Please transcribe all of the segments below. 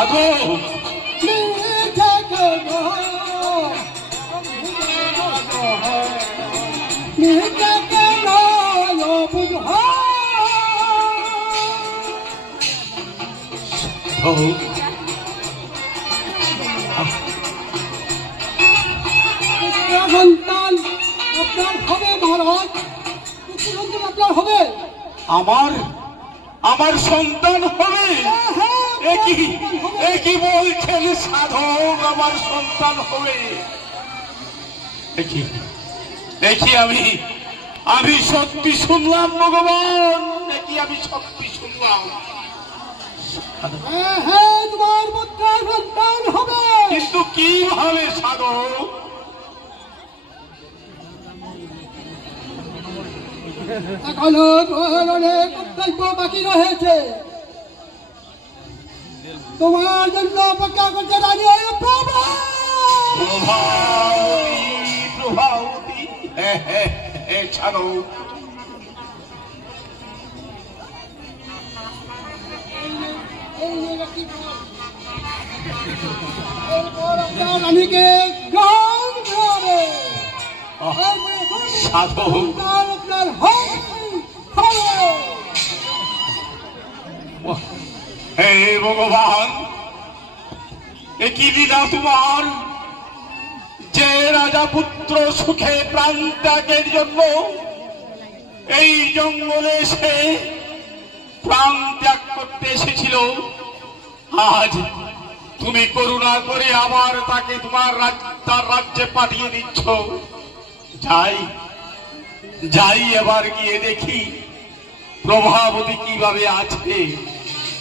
সাধু সন্তান আপনার হবে মহারাজ, আপনার হবে। আমার আমার সন্তান হবে? একই বলছেন সাধক, আমার সন্তান হবে? দেখি আমি সত্যি শুনলাম ভগবান, দেখি আমি সত্যি শুনলাম। তোমার পুত্রের সন্তান হবে। কিন্তু কিভাবে সাধক? এখনো তোমার অনেক কর্তব্য বাকি রয়েছে, তোমার জন্য অপেক্ষা করতে রানী প্রভাবতী। সাধক রানীকে গ্রহণ করবে। সাধক আপনার হবে। হে ভগবান, এ কি লীলা তোমার, যে রাজা পুত্র সুখে প্রাণ ত্যাগের জন্য এই জঙ্গলে এসে প্রাণ ত্যাগ করতে এসেছিল, আজ তুমি করুণা করে আবার তাকে তার রাজ্যে পাঠিয়ে দিচ্ছ। যাই এবার গিয়ে দেখি প্রভাবতী কিভাবে আছে।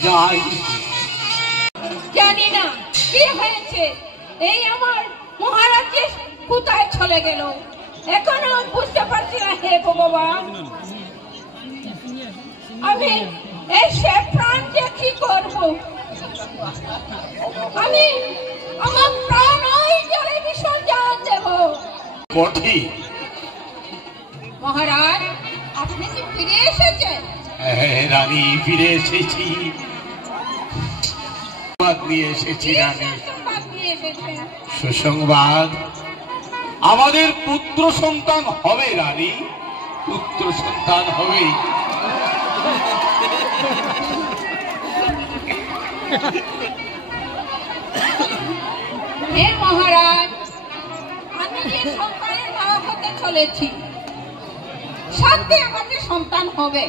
যাই। জানি না কি হয়েছে, এই আমার মহারাজ কোথায় চলে গেল, এখনো বুঝতে পারছি না। হে ভগবান, আমি এসে প্রাণ দিয়ে কি করব? আমি আমার প্রাণ ওই জলে বিসর্জন দেব। মহারাজ, আপনি কি ফিরে এসেছেন? রানী, ফিরে এসেছি, নিয়ে এসেছি রানী। সুসংবাদ, আমাদের পুত্র সন্তান হবে রানী, পুত্র সন্তান হবে। হে মহারাজ, আমি যে সন্তানের মা হতে চলেছি, সাথে আমাদের সন্তান হবে।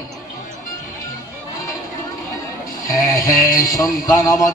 হ্যাঁ, সন্তান আমাদের